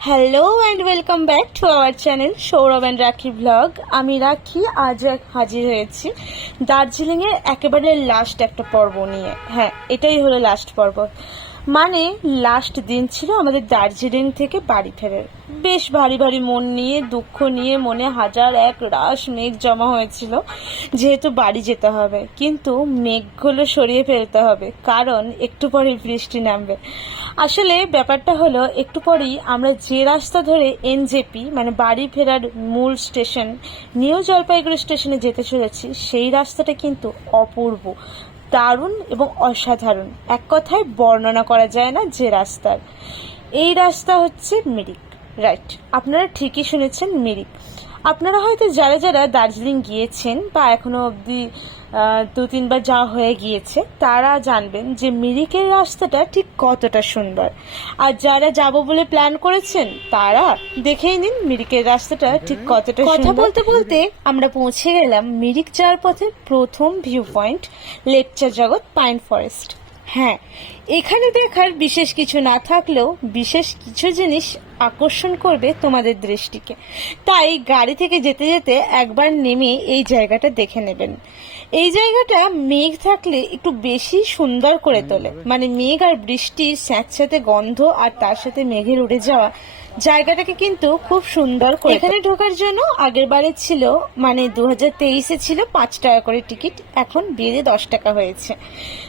Hello and welcome back to our channel Sourav and রাখি blog. আমি রাখি আজ হাজির হয়েছি দার্জিলিংয়ের একেবারে লাস্ট একটা পর্ব নিয়ে। হ্যাঁ, এটাই হলো লাস্ট পর্ব, মানে লাস্ট দিন ছিল আমাদের দার্জিলিং থেকে বাড়ি ফেরার। বেশ ভারী ভারী মন নিয়ে, দুঃখ নিয়ে, মনে হাজার এক রাশ মেঘ জমা হয়েছিল, যেহেতু বাড়ি যেতে হবে। কিন্তু মেঘগুলো সরিয়ে ফেলতে হবে, কারণ একটু পরেই বৃষ্টি নামবে। আসলে ব্যাপারটা হলো, একটু পরেই আমরা যে রাস্তা ধরে এনজেপি মানে বাড়ি ফেরার মূল স্টেশন নিউ জলপাইগুড়ি স্টেশনে যেতে চলেছি, সেই রাস্তাটা কিন্তু অপূর্ব, দারুণ এবং অসাধারণ। এক কথায় বর্ণনা করা যায় না যে রাস্তার। এই রাস্তা হচ্ছে মিরিক। রাইট, আপনারা ঠিকই শুনেছেন, মিরিক। আপনারা হয়তো যারা যারা দার্জিলিং গিয়েছেন বা এখনো অবধি 2-3 বার যাওয়া হয়ে গিয়েছে, তারা জানবেন যে মিরিকের রাস্তাটা ঠিক কতটা সুন্দর। আর যারা যাব বলে প্ল্যান করেছেন, তারা দেখেই নিন মিরিকের রাস্তাটা ঠিক কতটা সুন্দর। কথা বলতে বলতে আমরা পৌঁছে গেলাম মিরিক যাওয়ার পথে প্রথম ভিউ পয়েন্ট, লেপচা জগৎ পাইন ফরেস্ট। হ্যাঁ, এখানে দেখার বিশেষ কিছু না থাকলেও বিশেষ কিছু জিনিস আকর্ষণ করবে তোমাদের দৃষ্টিকে। তাই গাড়ি থেকে যেতে যেতে একবার নেমে এই জায়গাটা দেখে নেবেন। এই জায়গাটা মেঘ থাকলে একটু বেশি সুন্দর করে তোলে, মানে মেঘ আর বৃষ্টির স্যাঁতস্যাঁতে গন্ধ আর তার সাথে মেঘের উড়ে যাওয়া জায়গাটাকে কিন্তু খুব সুন্দর করে। এখানে ঢোকার জন্য আগের বারে ছিল, মানে 2023-এ ছিল 5 টাকা করে টিকিট, এখন বেড়ে 10 টাকা হয়েছে।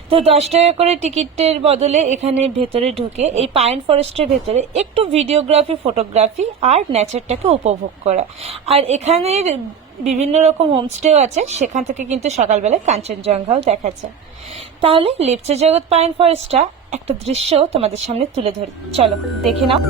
তো 10 টাকা করে টিকিটের বদলে এখানে ভেতরে ঢুকে এই পাইন ফরেস্টের ভেতরে একটু ভিডিওগ্রাফি, ফটোগ্রাফি আর নেচারটাকে উপভোগ করা। আর এখানের বিভিন্ন রকম হোমস্টেও আছে, সেখান থেকে কিন্তু সকালবেলায় কাঞ্চনজঙ্ঘাও দেখা যায়। তাহলে লেপচা জগৎ পাইন ফরেস্টটা একটা দৃশ্য তোমাদের সামনে তুলে ধরি, চলো দেখে নাও।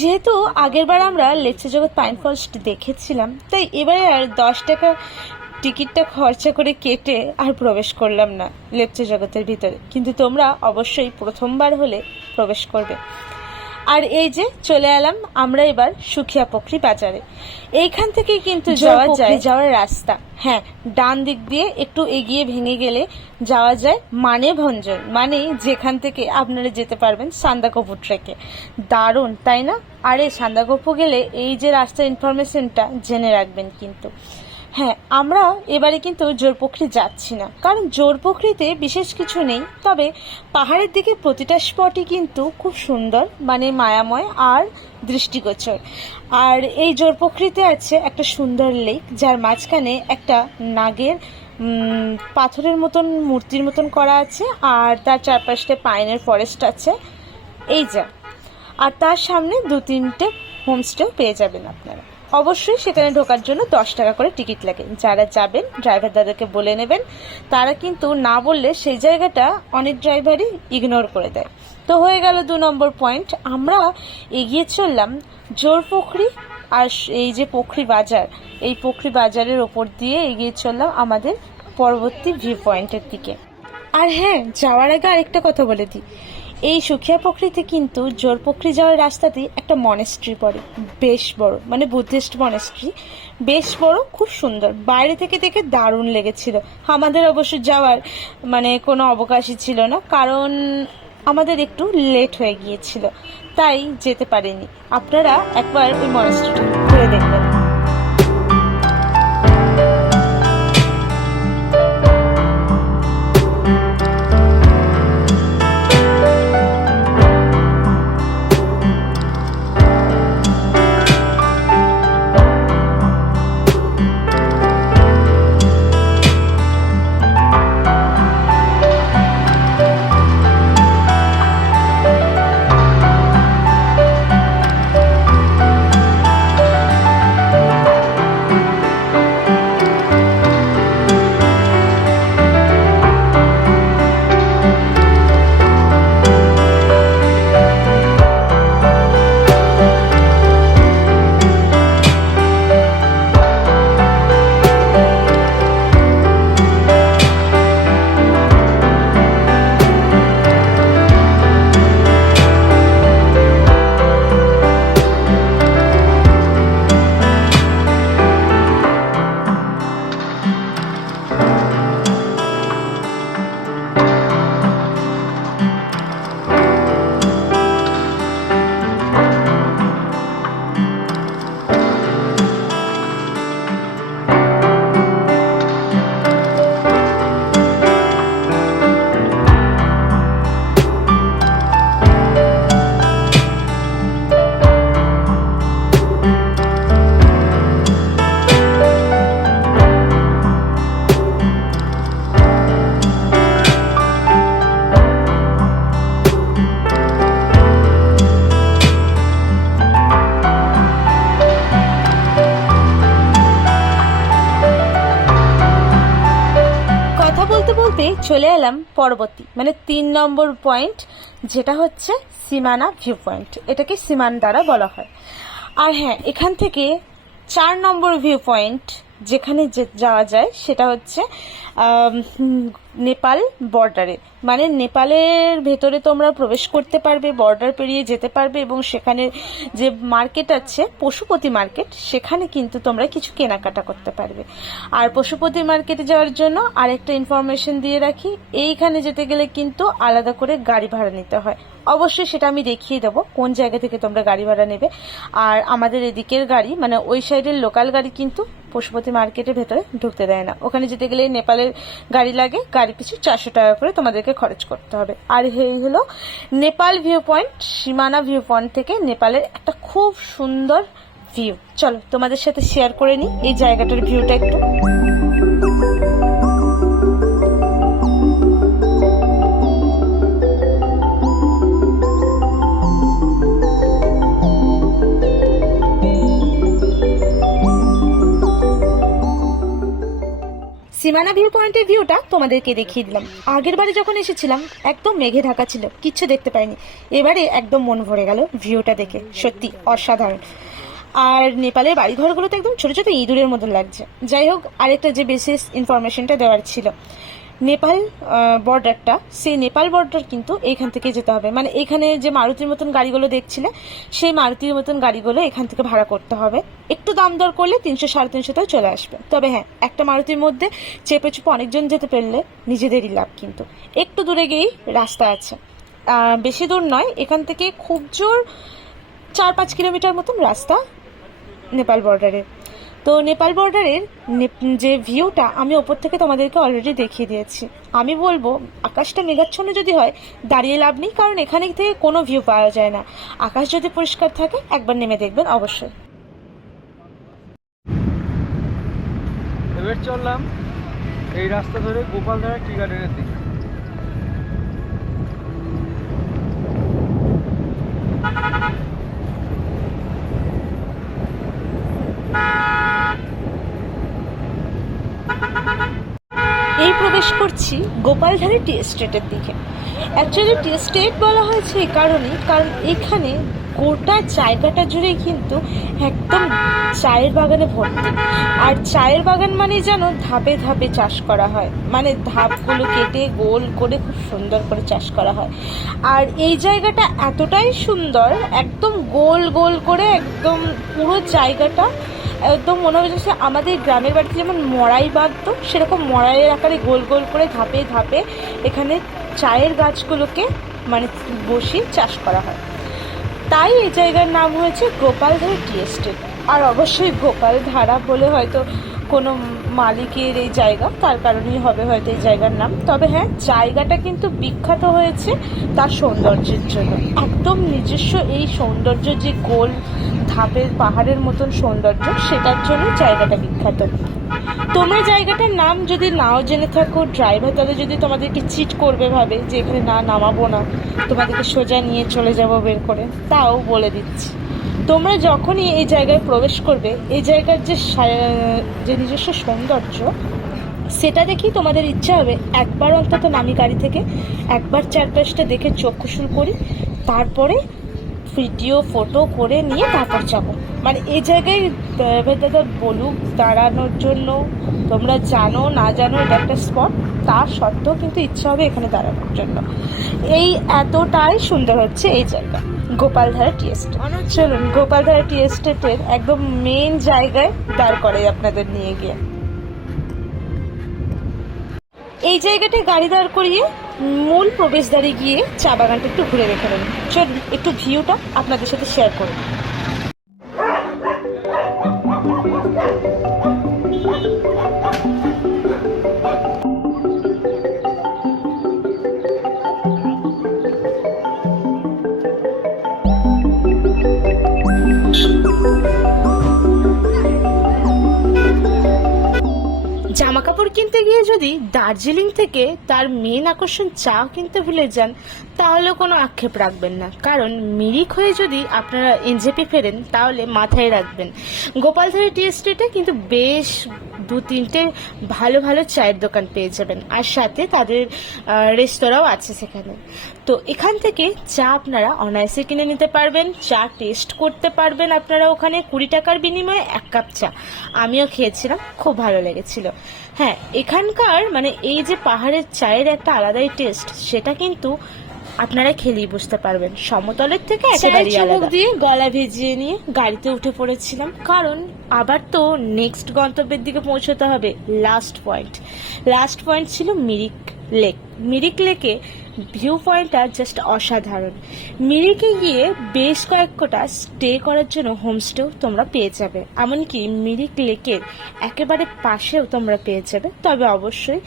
যেহেতু আগেরবার আমরা লেপচা জগৎ পাইন ফরেস্ট দেখেছিলাম, তাই এবারে আর 10 টাকা টিকিটটা খরচা করে কেটে আর প্রবেশ করলাম না লেপচা জগতের ভিতরে। কিন্তু তোমরা অবশ্যই প্রথমবার হলে প্রবেশ করবে। আর এই যে চলে এলাম আমরা এবার সুখিয়া পোখরি বাজারে। এইখান থেকে কিন্তু যাওয়ার রাস্তা। হ্যাঁ, ডান দিক দিয়ে একটু এগিয়ে ভেঙে গেলে যাওয়া যায় মানে ভঞ্জন, মানে যেখান থেকে আপনারা যেতে পারবেন সান্দাকপু ট্রেকে। দারুণ, তাই না? আরে সান্দাকপু গেলে এই যে রাস্তার ইনফরমেশনটা জেনে রাখবেন কিন্তু। হ্যাঁ, আমরা এবারে কিন্তু জোরপোখরি যাচ্ছি না, কারণ জোরপোখরিতে বিশেষ কিছু নেই, তবে পাহাড়ের দিকে প্রতিটা স্পটই কিন্তু খুব সুন্দর, মানে মায়াময় আর দৃষ্টিগোচর। আর এই জোরপোখরিতে আছে একটা সুন্দর লেক, যার মাঝখানে একটা নাগের পাথরের মতন মূর্তির মতন করা আছে, আর তার চারপাশে পাইনের ফরেস্ট আছে। এই যা, আর তার সামনে 2-3টে হোমস্টেও পেয়ে যাবেন আপনারা। অবশ্যই সেখানে ঢোকার জন্য 10 টাকা করে টিকিট লাগে। যারা যাবেন ড্রাইভার দাদাকে বলে নেবেন, তারা কিন্তু না বললে সেই জায়গাটা অনেক ড্রাইভারই ইগনোর করে দেয়। তো হয়ে গেল 2 নম্বর পয়েন্ট। আমরা এগিয়ে চললাম জোরপোখরি আর এই যে পোখরি বাজার, এই পোখরি বাজারের ওপর দিয়ে এগিয়ে চললাম আমাদের পরবর্তী ভিউ পয়েন্টের দিকে। আর হ্যাঁ, যাওয়ার আগে আরেকটা কথা বলে দিই, এই সুখিয়া পোখরিতে কিন্তু জোরপোখরি যাওয়ার রাস্তাতেই একটা মনেস্ট্রি পড়ে, বেশ বড়, মানে বুদ্ধিস্ট মনেস্ট্রি, বেশ বড়, খুব সুন্দর। বাইরে থেকে দেখে দারুণ লেগেছিল। আমাদের অবশ্য যাওয়ার মানে কোনো অবকাশই ছিল না, কারণ আমাদের একটু লেট হয়ে গিয়েছিল, তাই যেতে পারিনি। আপনারা একবার ওই মনেস্ট্রিটা ঘুরে দেখবেন। মোটামুটি চলে এলাম পরবর্তী মানে 3 নম্বর পয়েন্ট, যেটা হচ্ছে সীমানা ভিউ পয়েন্ট। এটাকে সীমানদারা বলা হয়। আর হ্যাঁ, এখান থেকে 4 নম্বর ভিউ পয়েন্ট যেখানে যাওয়া যায় সেটা হচ্ছে নেপাল বর্ডারে, মানে নেপালের ভেতরে তোমরা প্রবেশ করতে পারবে, বর্ডার পেরিয়ে যেতে পারবে এবং সেখানে যে মার্কেট আছে পশুপতি মার্কেট, সেখানে কিন্তু তোমরা কিছু কেনাকাটা করতে পারবে। আর পশুপতি মার্কেটে যাওয়ার জন্য আরেকটা ইনফরমেশন দিয়ে রাখি, এইখানে যেতে গেলে কিন্তু আলাদা করে গাড়ি ভাড়া নিতে হয়। অবশ্যই সেটা আমি দেখিয়ে দেবো কোন জায়গা থেকে তোমরা গাড়ি ভাড়া নেবে। আর আমাদের এদিকের গাড়ি মানে ওই সাইডের লোকাল গাড়ি কিন্তু পশুপতি মার্কেটের ভেতরে ঢুকতে দেয় না। ওখানে যেতে গেলে নেপালের গাড়ি লাগে, গাড়ি পিছু 400 টাকা করে তোমাদেরকে খরচ করতে হবে। আর এই হলো নেপাল ভিউ পয়েন্ট, সীমানা ভিউ পয়েন্ট থেকে নেপালের একটা খুব সুন্দর ভিউ। চলো তোমাদের সাথে শেয়ার করে নিই এই জায়গাটার ভিউটা একটু। সীমানা ভিউ পয়েন্টের ভিউটা তোমাদেরকে দেখিয়ে দিলাম। আগের বারে যখন এসেছিলাম একদম মেঘে ঢাকা ছিল, কিচ্ছু দেখতে পাইনি। এবারে একদম মন ভরে গেল ভিউটা দেখে, সত্যি অসাধারণ। আর নেপালের বাড়িঘরগুলো তো একদম ছোট ছোট ইঁদুরের মতন লাগছে। যাই হোক, আরেকটা যে বিশেষ ইনফরমেশনটা দেওয়ার ছিল, নেপাল বর্ডারটা, সেই নেপাল বর্ডার কিন্তু এইখান থেকে যেতে হবে। মানে এখানে যে মারুতির মতন গাড়িগুলো দেখছিলে, সেই মারুতির মতন গাড়িগুলো এখান থেকে ভাড়া করতে হবে। একটু দাম দর করলে 300-350 চলে আসবে। তবে হ্যাঁ, একটা মারুতির মধ্যে চেপে চুপে অনেকজন যেতে পারলে নিজেদেরই লাভ। কিন্তু একটু দূরে গিয়েই রাস্তা আছে, বেশি দূর নয়, এখান থেকে খুব জোর 4-5 কিলোমিটার মতন রাস্তা নেপাল বর্ডারে। তো নেপাল বর্ডারের যে ভিউটা আমি ওপর থেকে তোমাদেরকে অলরেডি দেখিয়ে দিয়েছি। আমি বলবো আকাশটা মেঘাচ্ছন্ন যদি হয় দাঁড়িয়ে লাভ নেই, কারণ এখানে থেকে কোনো ভিউ পাওয়া যায় না। আকাশ যদি পরিষ্কার থাকে একবার নেমে দেখবেন অবশ্যই। এবার চললাম এই রাস্তা ধরে গোপালধারা টি গার্ডেনের দিকে। এই প্রবেশ করছি গোপালধারী টি এস্টেটের দিকে। অ্যাকচুয়ালি টি এস্টেট বলা হয়েছে এই কারণেই, কারণ এখানে গোটা জায়গাটা জুড়ে কিন্তু একদম চায়ের বাগানে ভর্তি। আর চায়ের বাগান মানে যেন ধাপে ধাপে চাষ করা হয়, মানে ধাপগুলো কেটে গোল করে খুব সুন্দর করে চাষ করা হয়। আর এই জায়গাটা এতটাই সুন্দর, একদম গোল গোল করে একদম পুরো জায়গাটা একদম মনে হচ্ছে আমাদের গ্রামের বাড়িতে যেমন মড়াই বাঁধতো, সেরকম মড়াইয়ের আকারে গোল গোল করে ধাপে ধাপে এখানে চায়ের গাছগুলোকে মানে বসিয়ে চাষ করা হয়। তাই এই জায়গার নাম হয়েছে গোপালধারা টি এস্টেট। আর অবশ্যই গোপালধারা বলে হয়তো কোনো মালিকের এই জায়গা, তার কারণেই হবে হয়তো এই জায়গার নাম। তবে হ্যাঁ, জায়গাটা কিন্তু বিখ্যাত হয়েছে তার সৌন্দর্যের জন্য। একদম নিজস্ব এই সৌন্দর্য, যে গোল ধাপের পাহাড়ের মতন সৌন্দর্য, সেটার জন্য জায়গাটা বিখ্যাত। তোমরা জায়গাটার নাম যদি নাও জেনে থাকো, ড্রাইভার তাহলে যদি তোমাদেরকে চিট করবে ভাবে যে এখানে না নামাবো না, তোমাদেরকে সোজা নিয়ে চলে যাবো বের করে, তাও বলে দিচ্ছি, তোমরা যখনই এই জায়গায় প্রবেশ করবে, এই জায়গার যে নিজস্ব সৌন্দর্য, সেটা দেখেই তোমাদের ইচ্ছা হবে একবার অন্তত নামি গাড়ি থেকে, একবার চারপাশটা দেখে চক্ষুশুল করি, তারপরে ভিডিও ফটো করে নিয়ে তারপর যাবো। মানে এই জায়গায় দাদা বলুক দাঁড়ানোর জন্য, তোমরা জানো না জানো এটা একটা স্পট, তা সত্ত্বেও কিন্তু ইচ্ছা হবে এখানে দাঁড়ানোর জন্য। এই এতটাই সুন্দর হচ্ছে এই জায়গা গোপালধারা টি এস্টেট। চলুন গোপালধারা টি এস্টেটের একদম মেন জায়গায় দাঁড় করাই আপনাদের নিয়ে গিয়ে। এই জায়গাটায় গাড়ি দাঁড় করিয়ে মূল প্রবেশদ্বারে গিয়ে চা বাগানটা একটু ঘুরে রেখে দেবেন। চলুন একটু ভিউটা আপনাদের সাথে শেয়ার করুন। জামা কাপড় কিনতে গিয়ে যদি দার্জিলিং থেকে তার মেন আকর্ষণ চা কিনতে ভুলে যান, তাহলে কোনো আক্ষেপ রাখবেন না, কারণ মিরিক হয়ে যদি আপনারা এনজেপি ফেরেন তাহলে মাথায় রাখবেন গোপালধারী টি এস্টেটে কিন্তু বেশ 2-3টে ভালো ভালো চায়ের দোকান পেয়ে যাবেন, আর সাথে তাদের রেস্তোরাঁও আছে সেখানে। তো এখান থেকে চা আপনারা অনায়াসে কিনে নিতে পারবেন, চা টেস্ট করতে পারবেন আপনারা ওখানে 20 টাকার বিনিময়ে 1 কাপ চা। আমিও খেয়েছিলাম, খুব ভালো লেগেছিল। হ্যাঁ, এখানকার মানে এই যে পাহাড়ের চায়ের একটা আলাদাই টেস্ট, সেটা কিন্তু আপনারা খেলেই বুঝতে পারবেন, সমতলের থেকে একেবারেই আলাদা। দিয়ে গলা ভেজিয়ে নিয়ে গাড়িতে উঠে পড়েছিলাম, কারণ আবার তো নেক্সট গন্তব্যের দিকে পৌঁছতে হবে। লাস্ট পয়েন্ট ছিল মিরিক লেক। মিরিক লেকে ভিউ পয়েন্টটা জাস্ট অসাধারণ। মিরিকে গিয়ে বেশ কয়েকটা স্টে করার জন্য হোমস্টেও তোমরা পেয়ে যাবে, এমনকি মিরিক লেকের একেবারে পাশেও তোমরা পেয়ে যাবে, তবে অবশ্যই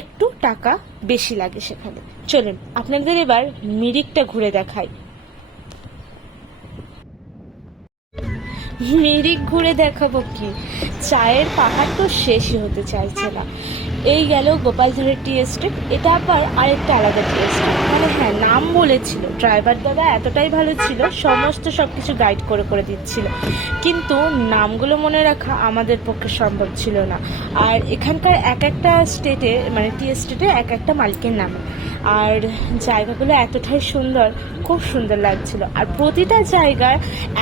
একটু টাকা বেশি লাগে সেখানে। চলুন আপনাদের এবার মিরিকটা ঘুরে দেখাই। মিরিক ঘুরে দেখাবো কি, চায়ের পাহাড় তো শেষই হতে চাইছে না। এই গেল গোপালধারের টি এস্টেট, এটা আবার আরেকটা আলাদা টি এস্টেট। মানে হ্যাঁ, নাম বলেছিল, ড্রাইভার দাদা এতটাই ভালো ছিল, সবকিছু গাইড করে করে দিচ্ছিল, কিন্তু নামগুলো মনে রাখা আমাদের পক্ষে সম্ভব ছিল না। আর এখানকার এক একটা স্টেটে মানে টি এস্টেটে এক একটা মালিকের নাম, আর জায়গাগুলো এতটাই সুন্দর, খুব সুন্দর লাগছিল। আর প্রতিটা জায়গার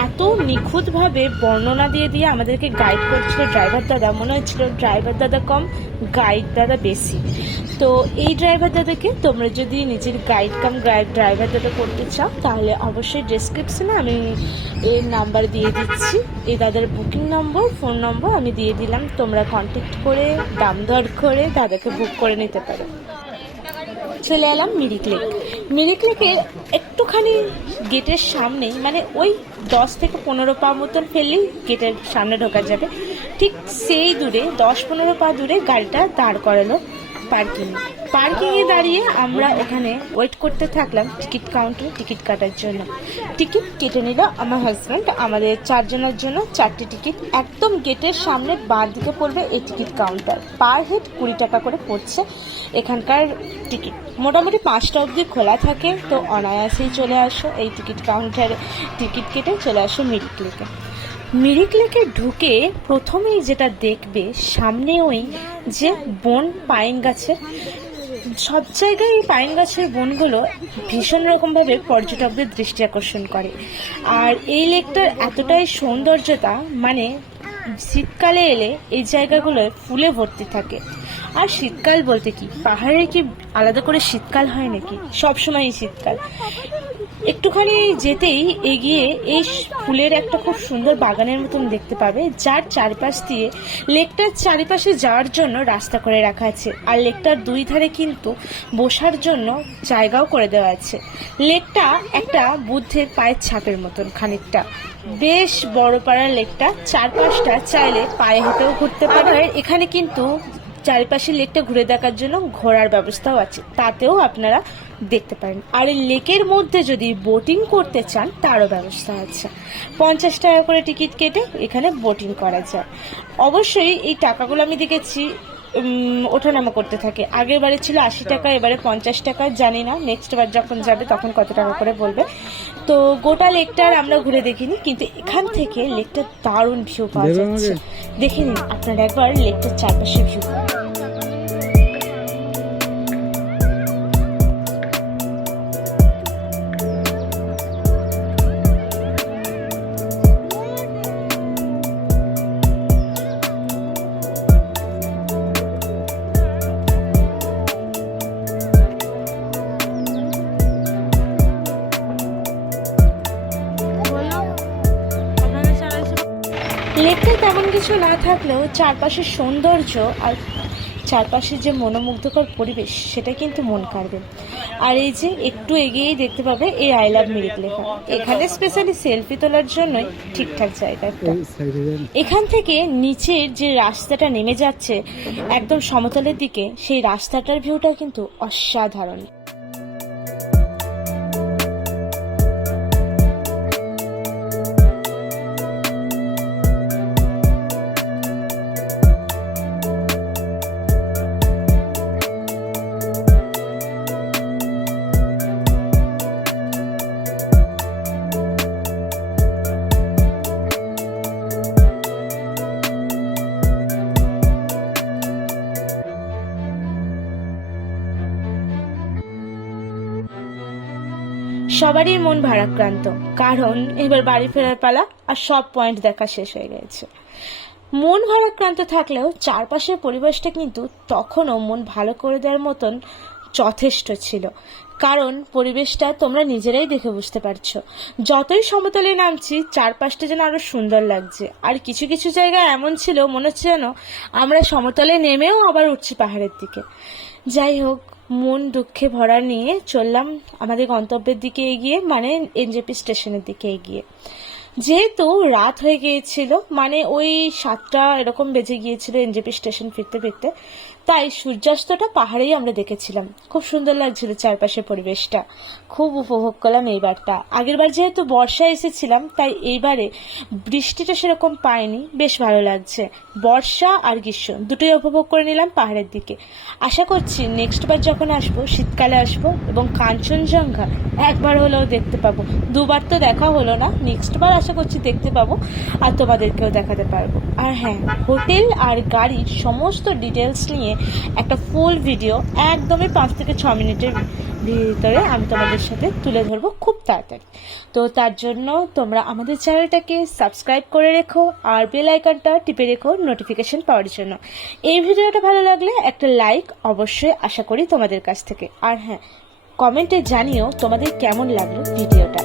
এত নিখুঁতভাবে বর্ণনা দিয়ে দিয়ে আমাদেরকে গাইড করছিল ড্রাইভার দাদা, মনে হচ্ছিল ড্রাইভার দাদা কম গাইড দাদা বেশি। তো এই ড্রাইভার দাদাকে তোমরা যদি নিজের গাইড কাম ড্রাইভার দাদা করতে চাও, তাহলে অবশ্যই ডেসক্রিপশনে আমি এর নাম্বার দিয়ে দিচ্ছি, এই দাদার বুকিং নম্বর, ফোন নম্বর আমি দিয়ে দিলাম, তোমরা কন্ট্যাক্ট করে দাম দর করে দাদাকে বুক করে নিতে পারো। চলে এলাম মিরিক লেকে একটুখানি গেটের সামনেই, মানে ওই 10 থেকে 15 পা মতন ফেললেই গেটের সামনে ঢোকা যাবে। ঠিক সেই দূরে 10-15 পা দূরে গাড়িটা দাঁড় করালো পার্কিংয়ে দাঁড়িয়ে আমরা ওখানে ওয়েট করতে থাকলাম টিকিট কাউন্টারে টিকিট কাটার জন্য। টিকিট কেটে নিল আমার হাজব্যান্ড, আমাদের 4 জনের জন্য 4টে টিকিট। একদম গেটের সামনে বাঁ দিকে পড়বে এই টিকিট কাউন্টার, পার হেড 20 টাকা করে পড়ছে এখানকার টিকিট। মোটামুটি 5টা অবধি খোলা থাকে, তো অনায়াসেই চলে আসো এই টিকিট কাউন্টারে, টিকিট কেটে চলে আসো মিরিক লেকে ঢুকে প্রথমেই যেটা দেখবে সামনে ওই যে বন পাইন গাছের, সব জায়গায় এই পাইন গাছের বনগুলো ভীষণ রকমভাবে পর্যটকদের দৃষ্টি আকর্ষণ করে। আর এই লেকটার এতটাই সৌন্দর্যতা, মানে শীতকালে এলে এই জায়গাগুলোয় ফুলে ভর্তি থাকে। আর শীতকাল বলতে কি, পাহাড়ে কি আলাদা করে শীতকাল হয় নাকি, সবসময়ই শীতকাল। একটুখানি যেতেই এগিয়ে এই ফুলের একটা খুব সুন্দর বাগানের মতন দেখতে পাবে, যার চারপাশ দিয়ে লেকটার চারিপাশে যাওয়ার জন্য রাস্তা করে রাখা আছে। আর লেকটার 2 ধারে কিন্তু বসার জন্য জায়গাও করে দেওয়া আছে। লেকটা একটা বুদ্ধের পায়ের ছাপের মতন খানিকটা, বেশ বড় পাড়ার লেকটা, চারপাশটা চাইলে পায়ে হেঁটেও ঘুরতে পারে। এখানে কিন্তু চারিপাশে লেকটা ঘুরে দেখার জন্য ঘোরার ব্যবস্থাও আছে, তাতেও আপনারা দেখতে পারেন। আর এই লেকের মধ্যে যদি বোটিং করতে চান তারও ব্যবস্থা আছে, 50 টাকা করে টিকিট কেটে এখানে বোটিং করা যায়। অবশ্যই এই টাকাগুলো আমি দেখেছি ওঠানামা করতে থাকে, আগের বারে ছিল 80 টাকা, এবারে 50 টাকা, জানি না নেক্সট বার যখন যাবে তখন কত টাকা করে বলবে। তো গোটা লেকটার আমরা ঘুরে দেখিনি, কিন্তু এখান থেকে লেকটার দারুণ ভিউ পাওয়া যাচ্ছে। দেখে নিন আপনারা একবার লেকটার চারপাশে ভিউ। লেকটা তেমন কিছু না থাকলেও চারপাশের সৌন্দর্য আর চারপাশের যে মনোমুগ্ধকর পরিবেশ, সেটা কিন্তু মন কাড়বে। আর এই যে একটু এগিয়েই দেখতে পাবে এই আই লাভ মিরিক লেখা, এখানে স্পেশালি সেলফি তোলার জন্যই ঠিকঠাক জায়গা। এখান থেকে নিচের যে রাস্তাটা নেমে যাচ্ছে একদম সমতলের দিকে, সেই রাস্তাটার ভিউটা কিন্তু অসাধারণ। সবারই মন ভারাক্রান্ত, কারণ এবার বাড়ি ফেরার পালা আর সব পয়েন্ট দেখা শেষ হয়ে গেছে। মন ভারাক্রান্ত থাকলেও চারপাশের পরিবেশটা কিন্তু তখনও মন ভালো করে দেওয়ার মতন যথেষ্ট ছিল, কারণ পরিবেশটা তোমরা নিজেরাই দেখে বুঝতে পারছো। যতই সমতলে নামছি চারপাশটা যেন আরো সুন্দর লাগছে, আর কিছু কিছু জায়গা এমন ছিল মনে হচ্ছে যেন আমরা সমতলে নেমেও আবার উঠছি পাহাড়ের দিকে। যাই হোক, মন দুঃখে ভরা নিয়ে চললাম আমাদের গন্তব্যের দিকে এগিয়ে, মানে এনজেপি স্টেশনের দিকে এগিয়ে। যেহেতু রাত হয়ে গিয়েছিল, মানে ওই 7টা এরকম বেজে গিয়েছিল এনজেপি স্টেশন ফিরতে ফিরতে, তাই সূর্যাস্তটা পাহাড়েই আমরা দেখেছিলাম। খুব সুন্দর লাগছিল চারপাশের পরিবেশটা, খুব উপভোগ করলাম এইবারটা। আগেরবার যেহেতু বর্ষা এসেছিলাম তাই এইবারে বৃষ্টিটা সেরকম পাইনি, বেশ ভালো লাগছে। বর্ষা আর গ্রীষ্ম দুটোই উপভোগ করে নিলাম পাহাড়ের দিকে। আশা করছি নেক্সট বার যখন আসবো শীতকালে আসবো এবং কাঞ্চনজঙ্ঘা একবার হলেও দেখতে পাবো। দুবার তো দেখা হলো না, নেক্সট বার আশা করছি দেখতে পাবো আর তোমাদেরকেও দেখাতে পারবো। আর হ্যাঁ, হোটেল আর গাড়ির সমস্ত ডিটেলস নিয়ে একটা ফুল ভিডিও একদমই 5 থেকে 6 মিনিটের ভিতরে আমি তোমাদের সাথে তুলে ধরবো খুব তাড়াতাড়ি। তো তার জন্য তোমরা আমাদের চ্যানেলটাকে সাবস্ক্রাইব করে রেখো আর বেল আইকনটা টিপে রেখো নোটিফিকেশন পাওয়ার জন্য। এই ভিডিওটা ভালো লাগলে একটা লাইক অবশ্যই আশা করি তোমাদের কাছ থেকে। আর হ্যাঁ, কমেন্টে জানিও তোমাদের কেমন লাগলো ভিডিওটা।